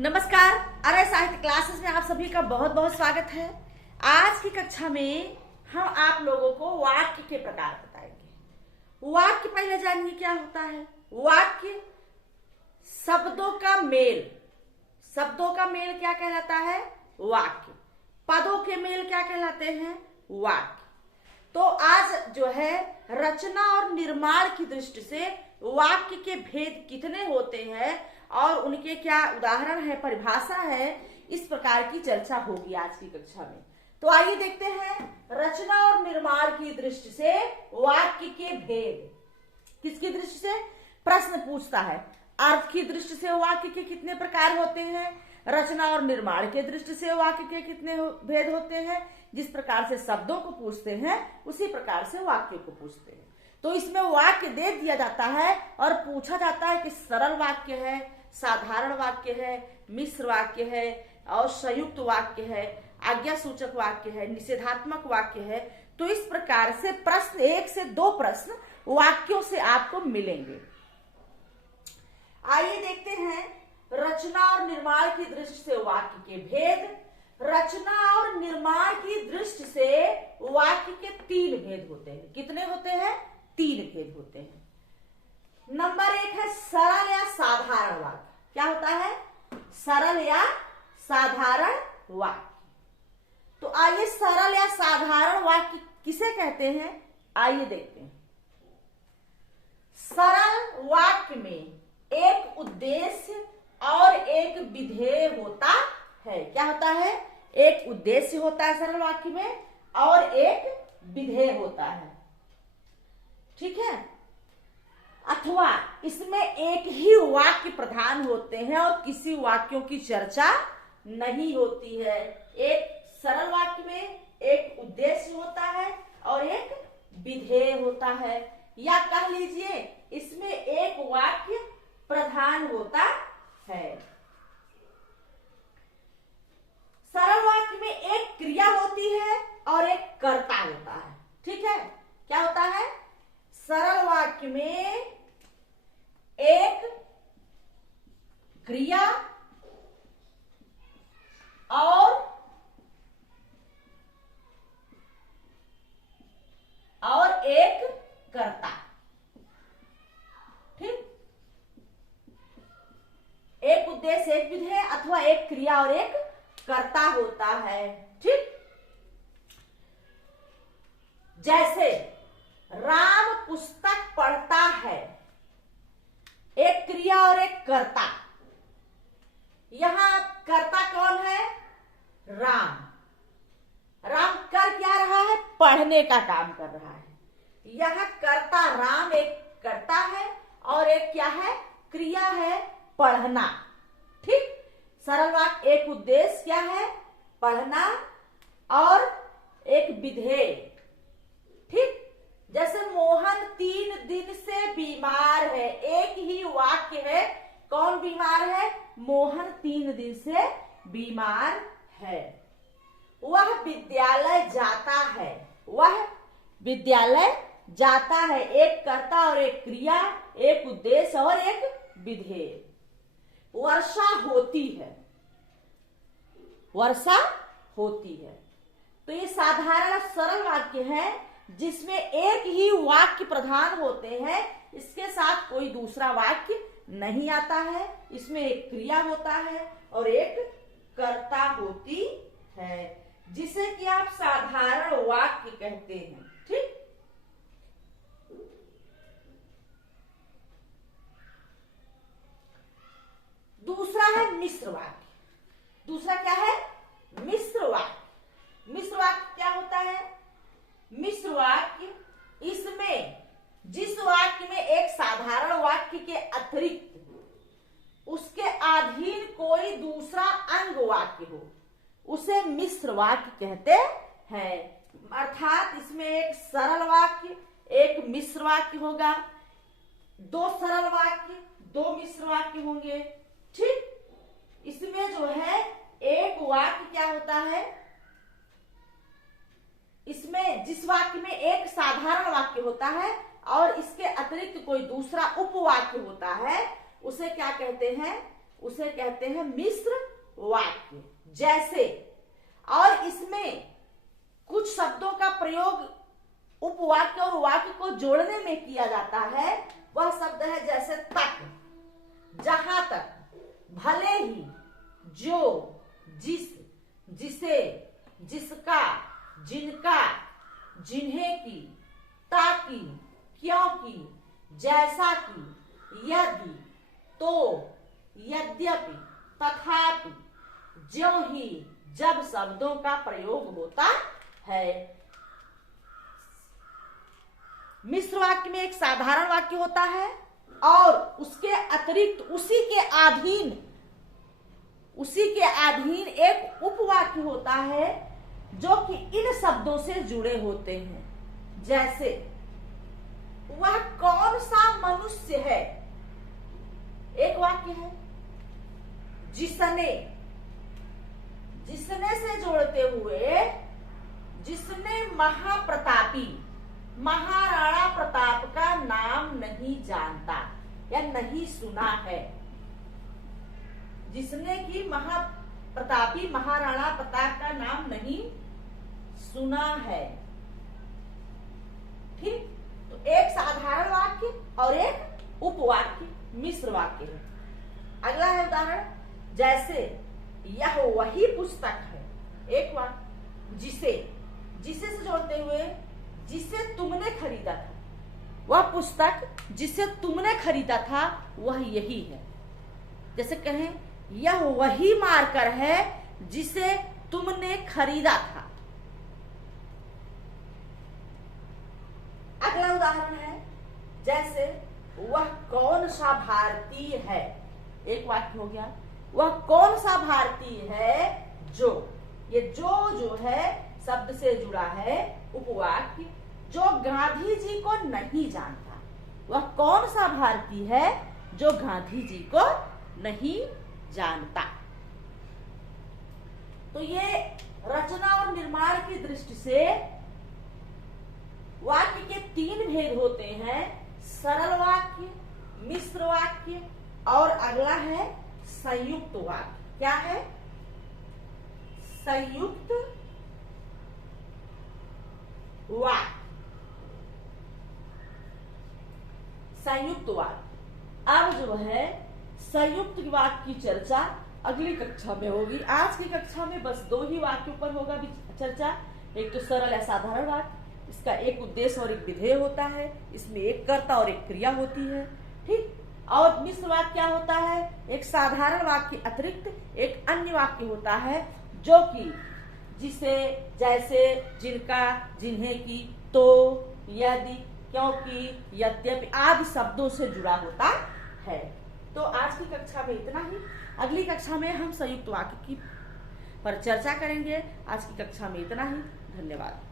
नमस्कार। अरे साहित्य क्लासेस में आप सभी का बहुत बहुत स्वागत है। आज की कक्षा में हम आप लोगों को वाक्य के प्रकार बताएंगे। वाक्य पहले जानिए क्या होता है। वाक्य शब्दों का मेल। शब्दों का मेल क्या कहलाता है? वाक्य। पदों के मेल क्या कहलाते हैं? वाक्य। तो आज जो है रचना और निर्माण की दृष्टि से वाक्य के भेद कितने होते हैं और उनके क्या उदाहरण है, परिभाषा है, इस प्रकार की चर्चा होगी आज की कक्षा में। तो आइए देखते हैं रचना और निर्माण की दृष्टि से वाक्य के भेद। किसकी दृष्टि से? प्रश्न पूछता है। अर्थ की दृष्टि से वाक्य के कितने प्रकार होते हैं, रचना और निर्माण के दृष्टि से वाक्य के कितने भेद होते हैं। जिस प्रकार से शब्दों को पूछते हैं उसी प्रकार से वाक्य को पूछते हैं। तो इसमें वाक्य दे दिया जाता है और पूछा जाता है कि सरल वाक्य है, साधारण वाक्य है, मिश्र वाक्य है और संयुक्त वाक्य है, आज्ञा सूचक वाक्य है, निषेधात्मक वाक्य है। तो इस प्रकार से प्रश्न, 1 से 2 प्रश्न वाक्यों से आपको मिलेंगे। आइए देखते हैं रचना और निर्माण की दृष्टि से वाक्य के भेद। रचना और निर्माण की दृष्टि से वाक्य के 3 भेद होते हैं। कितने होते हैं? 3 भेद होते हैं। नंबर 1 है सरल या साधारण वाक्य। क्या होता है? सरल या साधारण वाक्य। तो आइए सरल या साधारण वाक्य किसे कहते हैं, आइए देखते हैं। सरल वाक्य में एक उद्देश्य और एक विधेय होता है। क्या होता है? एक उद्देश्य होता है सरल वाक्य में और एक विधेय होता है। ठीक है? अथवा इसमें एक ही वाक्य प्रधान होते हैं और किसी वाक्यों की चर्चा नहीं होती है। एक सरल वाक्य में एक उद्देश्य होता है और एक विधेय होता है, या कह लीजिए इसमें एक वाक्य प्रधान होता है। सरल वाक्य में एक क्रिया होती है और एक कर्ता होता है। ठीक है? क्या होता है? सरल वाक्य में एक क्रिया और एक कर्ता। ठीक? एक उद्देश्य, एक विधेय अथवा एक क्रिया और एक कर्ता होता है। ठीक? जैसे राम पुस्तक पढ़ता है, एक क्रिया और एक कर्ता। यहां कर्ता कौन है? राम। राम कर क्या रहा है? पढ़ने का काम कर रहा है। यह कर्ता राम एक कर्ता है और एक क्या है? क्रिया है, पढ़ना। ठीक? सरल वाक्य एक उद्देश्य क्या है? पढ़ना और एक विधेय। ठीक? जैसे मोहन 3 दिन से बीमार है, एक ही वाक्य है। कौन बीमार है? मोहन 3 दिन से बीमार है। वह विद्यालय जाता है। वह विद्यालय जाता है, एक कर्ता और एक क्रिया, एक उद्देश्य और एक विधेय। वर्षा होती है। वर्षा होती है। तो ये साधारण सरल वाक्य है जिसमें एक ही वाक्य प्रधान होते हैं, इसके साथ कोई दूसरा वाक्य नहीं आता है। इसमें एक क्रिया होता है और एक कर्ता होती है, जिसे कि आप साधारण वाक्य कहते हैं। ठीक? दूसरा है मिश्र वाक्य। दूसरा क्या है? मिश्र वाक्य। मिश्र वाक्य क्या होता है? मिश्र वाक्य, इसमें जिस वाक्य में एक साधारण वाक्य के अतिरिक्त उसके अधीन कोई दूसरा अंग वाक्य हो, उसे मिश्र वाक्य कहते हैं। अर्थात इसमें एक सरल वाक्य, एक मिश्र वाक्य होगा, 2 सरल वाक्य, 2 मिश्र वाक्य होंगे। ठीक? इसमें जो है एक वाक्य क्या होता है? इसमें जिस वाक्य में एक साधारण वाक्य होता है और इसके अतिरिक्त कोई दूसरा उपवाक्य होता है, उसे क्या कहते हैं? उसे कहते हैं मिश्र वाक्य। जैसे, और इसमें कुछ शब्दों का प्रयोग उपवाक्य और वाक्य को जोड़ने में किया जाता है। वह शब्द है जैसे तक, जहां तक, भले ही, जो, जिस, जिसे, जिसका, जिनका, जिन्हें की, ताकि, क्योंकि, जैसा कि, यदि, तो, यद्यपि, तथापि, ज्यों ही, जब शब्दों का प्रयोग होता है। मिश्र वाक्य में एक साधारण वाक्य होता है और उसके अतिरिक्त उसी के अधीन एक उपवाक्य होता है जो कि इन शब्दों से जुड़े होते हैं। जैसे, वह कौन सा मनुष्य है, एक वाक्य है। जिसने, जिसने से जोड़ते हुए, जिसने महाप्रतापी महाराणा प्रताप का नाम नहीं जानता या नहीं सुना है। जिसने की महाप्रतापी महाराणा प्रताप का नाम नहीं सुना है। ठीक, तो एक साधारण वाक्य और एक उपवाक्य मिश्र वाक्य है। अगला है उदाहरण, जैसे, यह वही पुस्तक है, एक वाक्य। जिसे, जिसे से जोड़ते हुए, जिसे तुमने खरीदा था, वह पुस्तक जिसे तुमने खरीदा था वह यही है। जैसे कहें, यह वही मार्कर है जिसे तुमने खरीदा था। अगला उदाहरण है, जैसे, वह कौन सा भारतीय है, एक वाक्य हो गया। वह कौन सा भारतीय है जो, ये जो है शब्द से जुड़ा है उपवाक्य, जो गांधी जी को नहीं जानता। वह कौन सा भारतीय है जो गांधी जी को नहीं जानता। तो ये रचना और निर्माण की दृष्टि से वाक्य के 3 भेद होते हैं, सरल वाक्य, मिश्र वाक्य और अगला है संयुक्त वाक्य। क्या है? संयुक्त वाक्य। संयुक्त वाक्य। अब जो है संयुक्त वाक्य की चर्चा अगली कक्षा में होगी। आज की कक्षा में बस 2 ही वाक्यों पर होगा चर्चा। एक तो सरल या साधारण वाक्य, इसका एक उद्देश्य और एक विधेय होता है, इसमें एक कर्ता और एक क्रिया होती है। ठीक। और मिश्र वाक्य क्या होता है? एक साधारण वाक्य अतिरिक्त एक अन्य वाक्य होता है जो कि जिसे, जैसे, जिनका, जिन्हें की, तो, यदि, क्योंकि, यद्यपि आदि शब्दों से जुड़ा होता है। तो आज की कक्षा में इतना ही। अगली कक्षा में हम संयुक्त वाक्य की पर चर्चा करेंगे। आज की कक्षा में इतना ही। धन्यवाद।